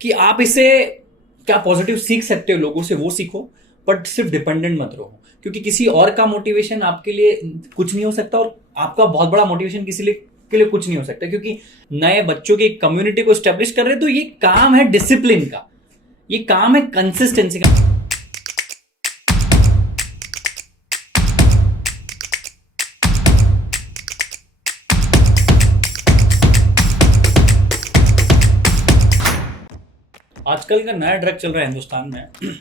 कि आप इसे क्या पॉजिटिव सीख सकते हो लोगों से वो सीखो, बट सिर्फ डिपेंडेंट मत रहो। क्योंकि किसी और का मोटिवेशन आपके लिए कुछ नहीं हो सकता और आपका बहुत बड़ा मोटिवेशन किसी के लिए कुछ नहीं हो सकता। क्योंकि नए बच्चों की कम्युनिटी को स्टेब्लिश कर रहे हैं तो ये काम है डिसिप्लिन का, ये काम है कंसिस्टेंसी का। आजकल का नया ड्रग चल रहा है हिंदुस्तान में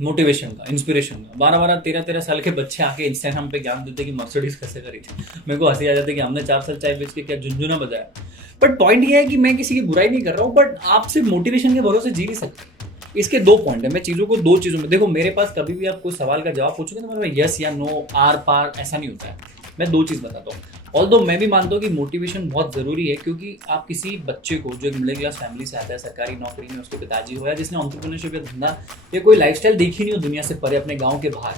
मोटिवेशन का, इंस्पिरेशन का। 12-12, 13-13 साल के बच्चे आके इंस्टाग्राम पे ज्ञान देते कि मर्सिडीज कैसे खरीदी। मेरे को हंसी आ जाती है कि हमने 4 साल चाय बेच के क्या झुंझुना बजाया। बट पॉइंट ये है कि मैं किसी की बुराई नहीं कर रहा हूँ, बट आप सिर्फ मोटिवेशन के भरोसे जी नहीं सकते। इसके 2 पॉइंट है। मैं चीज़ों को 2 चीज़ों में देखो, मेरे पास कभी भी आप कोई सवाल का जवाब पूछोगे तो मैं यस या नो, आर पार ऐसा नहीं होता है। मैं 2 चीज़ बताता हूँ। ऑल्दो मैं भी मानता हूँ कि मोटिवेशन बहुत ज़रूरी है, क्योंकि आप किसी बच्चे को जो एक मिडिल क्लास फैमिली से आता है, सरकारी नौकरी में उसके पिताजी हो या जिसने एंटरप्रेन्योरशिप या धंधा या कोई लाइफस्टाइल देखी नहीं हो दुनिया से परे अपने गांव के बाहर,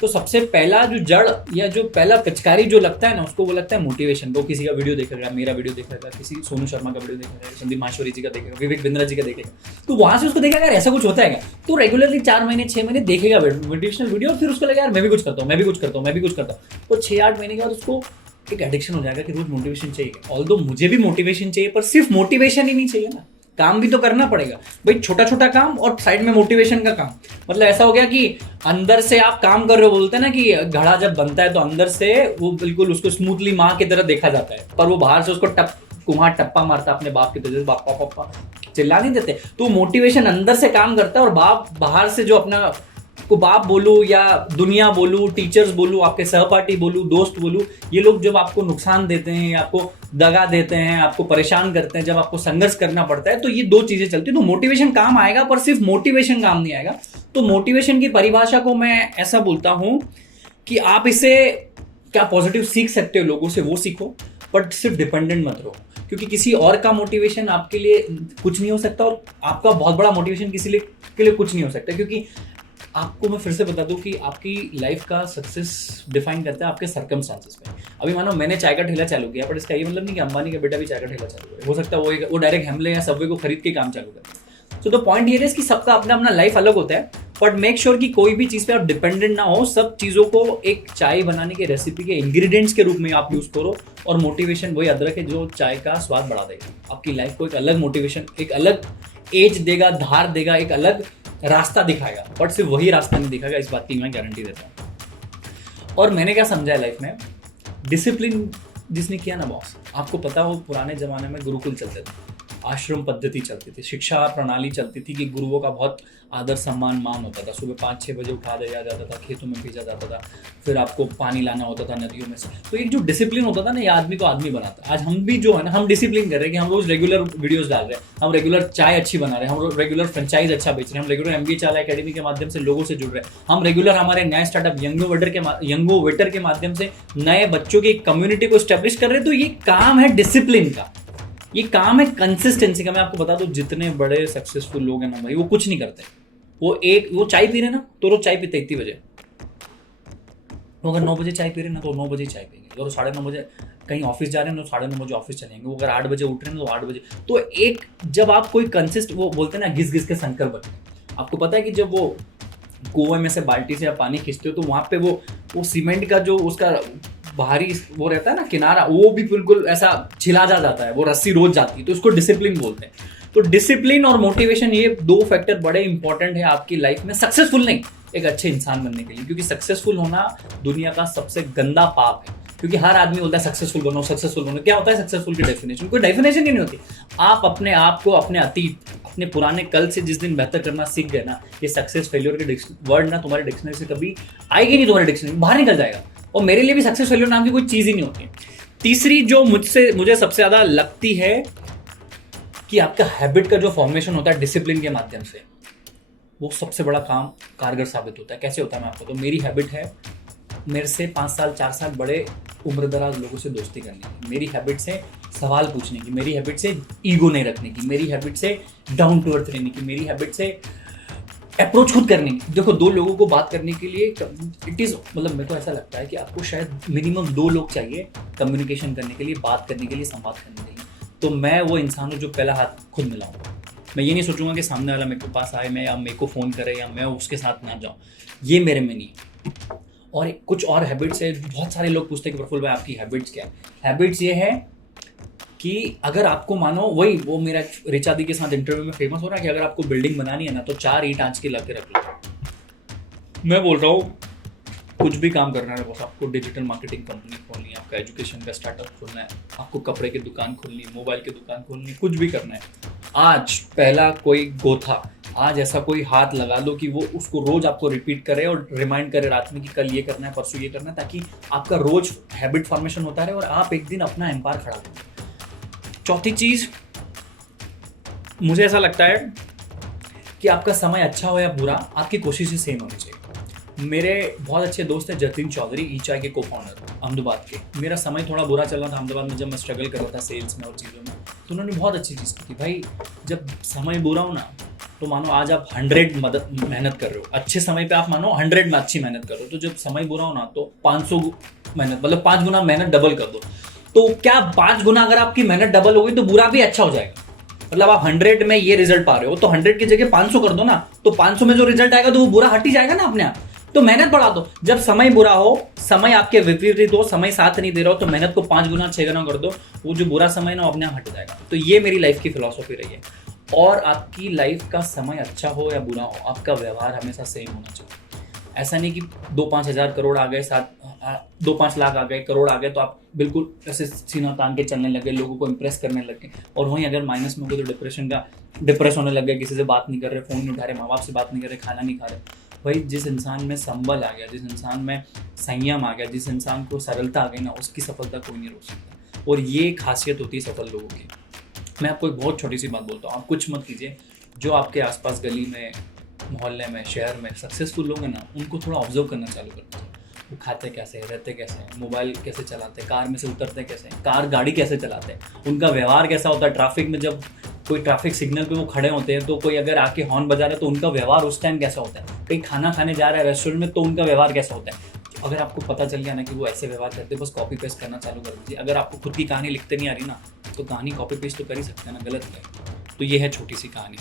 तो सबसे पहला जो जड़ या जो पहला पिचकारी जो लगता है ना, उसको वो लगता है मोटिवेशन। वो किसी का वीडियो देखेगा, मेरा वीडियो देखेगा, किसी सोनू शर्मा का वीडियो देखेगा, संदीप माहेश्वरी जी का देखेगा, विवेक बिंद्रा जी का देखेगा, तो वहां से उसको देखेगा यार ऐसा कुछ होता है क्या, तो रेगुलरली 4 महीने 6 महीने देखेगा मोटिवेशनल वीडियो, फिर उसको लगेगा यार मैं भी कुछ करता हूँ, मैं भी कुछ करता हूँ, मैं भी कुछ करता हूँ। तो 6-8 महीने के बाद उसको एक एडिक्शन हो जाएगा कि रोज मोटिवेशन चाहिए। ऑल्दो मुझे भी मोटिवेशन चाहिए, पर सिर्फ मोटिवेशन ही नहीं चाहिए ना, काम भी तो करना पड़ेगा भाई। छोटा छोटा काम और साइड में मोटिवेशन का काम। मतलब ऐसा हो गया कि अंदर से आप काम कर रहे हो, बोलते हैं ना कि घड़ा जब बनता है तो अंदर से वो बिल्कुल उसको स्मूथली माँ की तरह देखा जाता है, पर वो बाहर से उसको कुम्हार टप्पा मारता अपने बाप की तरह, पापा पापा चिल्ला नहीं देते। तो मोटिवेशन अंदर से काम करता है और बाप बाहर से जो अपना को बाप बोलूँ या दुनिया बोलूँ, टीचर्स बोलूँ, आपके सहपाठी बोलूँ, दोस्त बोलूँ, ये लोग जब आपको नुकसान देते हैं या आपको दगा देते हैं, आपको परेशान करते हैं, जब आपको संघर्ष करना पड़ता है, तो ये 2 चीजें चलती है। तो मोटिवेशन काम आएगा, पर सिर्फ मोटिवेशन काम नहीं आएगा। तो मोटिवेशन की परिभाषा को मैं ऐसा बोलता हूँ कि आप इसे क्या पॉजिटिव सीख सकते हो लोगों से वो सीखो, बट सिर्फ डिपेंडेंट मत रहो। क्योंकि किसी और का मोटिवेशन आपके लिए कुछ नहीं हो सकता और आपका बहुत बड़ा मोटिवेशन किसी के लिए कुछ नहीं हो सकता। क्योंकि आपको मैं फिर से बता दूं कि आपकी लाइफ का सक्सेस डिफाइन करता है आपके सर्कमस्टांसेस में। अभी मानो मैंने चाय का ठेला चालू किया, पर इसका ये मतलब नहीं कि अंबानी का बेटा भी चाय का ठेला चालू करे। हो सकता है वो डायरेक्ट हेमले या सबवे को खरीद के काम चालू करे। सो द पॉइंट ये है कि सबका अपना अपना लाइफ अलग होता है, बट मेक श्योर कि कोई भी चीज़ पे आप डिपेंडेंट ना हो। सब चीज़ों को एक चाय बनाने के रेसिपी के इंग्रेडिएंट्स के रूप में आप यूज़ करो, और मोटिवेशन वही अदरक है जो चाय का स्वाद बढ़ा देगा। आपकी लाइफ को एक अलग मोटिवेशन, एक अलग एज देगा, धार देगा, एक अलग रास्ता दिखाएगा, बट सिर्फ वही रास्ता नहीं दिखाएगा, इस बात की मैं गारंटी देता हूँ। और मैंने क्या समझा है लाइफ में, डिसिप्लिन जिसने किया ना बॉस, आपको पता हो पुराने ज़माने में गुरुकुल चलते थे, आश्रम पद्धति चलती थी, शिक्षा प्रणाली चलती थी कि गुरुओं का बहुत आदर सम्मान मान होता था। सुबह 5-6 बजे उठा दिया जाता था, खेतों में भेजा जाता था, फिर आपको पानी लाना होता था नदियों में से। तो एक जो डिसिप्लिन होता था ना, ये आदमी को आदमी बनाता है। आज हम भी जो है ना, हम डिसिप्लिन कर रहे हैं कि हम रोज रेगुलर वीडियोस डाल रहे हैं, हम रेगुलर चाय अच्छी बना रहे हैं, हम रेगुलर फ्रेंचाइज अच्छा बेच रहे हैं, हम रेगुलर MBA चाला अकेडमी के माध्यम से लोगों से जुड़ रहे हैं, हम रेगुलर हमारे नए स्टार्टअप यंगो वेटर के माध्यम से नए बच्चों की कम्युनिटी को स्टेब्लिश कर रहे हैं। तो ये काम है डिसिप्लिन का, ये काम है कंसिस्टेंसी का। मैं आपको बता दूं, जितने बड़े सक्सेसफुल लोग हैं ना भाई, वो कुछ नहीं करते। वो चाय पी रहे ना तो रोज चाय पीते इतनी बजे। वो अगर 9 बजे चाय पी रहे ना तो 9 बजे चाय पियेंगे। अगर 9:30 बजे कहीं ऑफिस जा रहे हैं तो 9:30 बजे ऑफिस चलेंगे। वो अगर 8 बजे उठ रहे हैं तो 8 बजे। तो एक जब आप कोई कंसिस्ट, वो बोलते हैं ना घिस घिस के शंकर बनते। आपको पता है कि जब वो कुएं में से बाल्टी से आप पानी खींचते हो तो वहां पे वो सीमेंट का जो उसका बाहरी वो रहता है ना किनारा, वो भी बिल्कुल ऐसा छिला जाता है, वो रस्सी रोज जाती है। तो उसको डिसिप्लिन बोलते हैं। तो डिसिप्लिन और मोटिवेशन, ये 2 फैक्टर बड़े इंपॉर्टेंट है आपकी लाइफ में, सक्सेसफुल नहीं, एक अच्छे इंसान बनने के लिए। क्योंकि सक्सेसफुल होना दुनिया का सबसे गंदा पाप है। क्योंकि हर आदमी बोलता है सक्सेसफुल बनो, सक्सेसफुल बनो। क्या होता है सक्सेसफुल की डेफिनेशन? कोई डेफिनेशन ही नहीं होती। आप अपने आप को, अपने अतीत, अपने पुराने कल से जिस दिन बेहतर करना सीख गए ना, ये सक्सेस फेल्योर के वर्ड ना तुम्हारे डिक्शनरी से कभी आएगी नहीं, तुम्हारे डिक्शनरी बाहर निकल जाएगा। और मेरे लिए भी सक्सेस फेल्योर नाम की कोई चीज़ ही नहीं होती। तीसरी जो मुझे सबसे ज़्यादा लगती है कि आपका हैबिट का जो फॉर्मेशन होता है डिसिप्लिन के माध्यम से, वो सबसे बड़ा काम कारगर साबित होता है। कैसे होता है मैं आपको तो, मेरी हैबिट है मेरे से 5 साल 4 साल बड़े उम्रदराज लोगों से दोस्ती करने की, मेरी हैबिट से सवाल पूछने की, मेरी हैबिट से ईगो नहीं रखने की, मेरी हैबिट से डाउन टू अर्थ रहने की, मेरी हैबिट से अप्रोच खुद करने की। देखो 2 लोगों को बात करने के लिए इट इज़, मतलब मेरे को ऐसा लगता है कि आपको शायद मिनिमम 2 लोग चाहिए कम्युनिकेशन करने के लिए, बात करने के लिए, संवाद करने के लिए। तो मैं वो इंसान हूँ जो पहला हाथ खुद मिलाऊंगा। मैं ये नहीं सोचूंगा कि सामने वाला मेरे को पास आए मैं या मेरे को फ़ोन करे या मैं उसके साथ ना जाऊँ, ये मेरे में नहीं है। और कुछ और हैबिट्स है, बहुत सारे लोग पूछते हैं कि प्रफुल्ल भाई आपकी हैबिट्स क्या है। हैबिट्स ये है कि अगर आपको मानो वही वो मेरा रिचा दी के साथ इंटरव्यू में फेमस हो रहा है कि अगर आपको बिल्डिंग बनानी है ना तो 4 ईंट आंच की ला के रख लो। मैं बोल रहा हूँ कुछ भी काम करना है, बस आपको डिजिटल मार्केटिंग कंपनी खोलनी है, आपका एजुकेशन का स्टार्टअप खोलना है, आपको कपड़े की दुकान खोलनी है, मोबाइल की दुकान खोलनी है, कुछ भी करना है, आज पहला कोई गोथा, आज ऐसा कोई हाथ लगा दो कि वो उसको रोज आपको रिपीट करे और रिमाइंड करे रात में कि कल ये करना है, परसों ये करना है, ताकि आपका रोज हैबिट फॉर्मेशन होता रहे और आप एक दिन अपना एम्पायर खड़ा करो। चौथी चीज, मुझे ऐसा लगता है कि आपका समय अच्छा हो या बुरा, आपकी कोशिशें सेम होनी चाहिए। मेरे बहुत अच्छे दोस्त हैं जतिन चौधरी, ईचाई के को फाउंडर अहमदाबाद के। मेरा समय थोड़ा बुरा चल रहा था अहमदाबाद में, जब मैं स्ट्रगल कर रहा था सेल्स में और चीज़ों में, तो उन्होंने बहुत अच्छी चीज़ की थी, भाई जब समय बुरा हो ना तो मानो आज आप 100 मेहनत कर रहे हो, अच्छे समय पे आप मानो 100 में अच्छी मेहनत कर रहे हो, तो जब समय बुरा हो ना तो 500 मेहनत, मतलब 5 गुना मेहनत डबल कर दो। तो क्या 5 गुना अगर आपकी मेहनत डबल होगी तो बुरा भी अच्छा हो जाएगा। मतलब आप 100 में ये रिजल्ट पा रहे हो तो 100 की जगह 500 कर दो ना, तो 500 में जो रिजल्ट आएगा तो वो बुरा हट ही जाएगा ना अपने आप। तो मेहनत बढ़ा दो। जब समय बुरा हो, समय आपके विपरीत हो, समय साथ नहीं दे रहा हो, तो मेहनत को 5 गुना 6 गुना कर दो, वो जो बुरा समय ना अपने आप हट जाएगा। तो ये मेरी लाइफ की फिलॉसफी रही है। और आपकी लाइफ का समय अच्छा हो या बुरा हो, आपका व्यवहार हमेशा सेम होना चाहिए। ऐसा नहीं कि 2-5 हज़ार करोड़ आ गए, 2-5 लाख आ गए, करोड़ आ गए तो आप बिल्कुल ऐसे सीना तान के चलने लगे, लोगों को इंप्रेस करने लगे, और वहीं अगर माइनस में हो गए तो डिप्रेस होने लग गए, किसी से बात नहीं कर रहे, फ़ोन नहीं उठा रहे, माँ बाप से बात नहीं कर रहे, खाना नहीं खा रहे। भाई जिस इंसान में संबल आ गया, जिस इंसान में संयम आ गया, जिस इंसान को सरलता आ गई ना, उसकी सफलता कोई नहीं रोक सकता। और ये खासियत होती है सफल लोगों की। मैं आपको एक बहुत छोटी सी बात बोलता हूँ, आप कुछ मत कीजिए, जो आपके आसपास गली में, मोहल्ले में, शहर में सक्सेसफुल लोग हैं ना, उनको थोड़ा ऑब्जर्व करना चालू कर दीजिए। वो खाते कैसे हैं, रहते कैसे हैं, मोबाइल कैसे चलाते हैं, कार में से उतरते कैसे हैं, कार गाड़ी कैसे चलाते हैं, उनका व्यवहार कैसा होता है, ट्रैफिक में जब कोई ट्रैफिक सिग्नल पे वो खड़े होते हैं तो कोई अगर आके हॉर्न बजा रहा है तो उनका व्यवहार उस टाइम कैसा होता है, कहीं खाना खाने जा रहा है रेस्टोरेंट में तो उनका व्यवहार कैसा होता है। अगर आपको पता चल गया ना कि वो ऐसे व्यवहार करते हैं, बस कॉपी पेस्ट करना चालू कर दीजिए। अगर आपको खुद की कहानी लिखते नहीं आ रही ना, तो कहानी कॉपी पेस्ट तो कर ही सकते हैं ना, गलत है। तो ये है छोटी सी कहानी।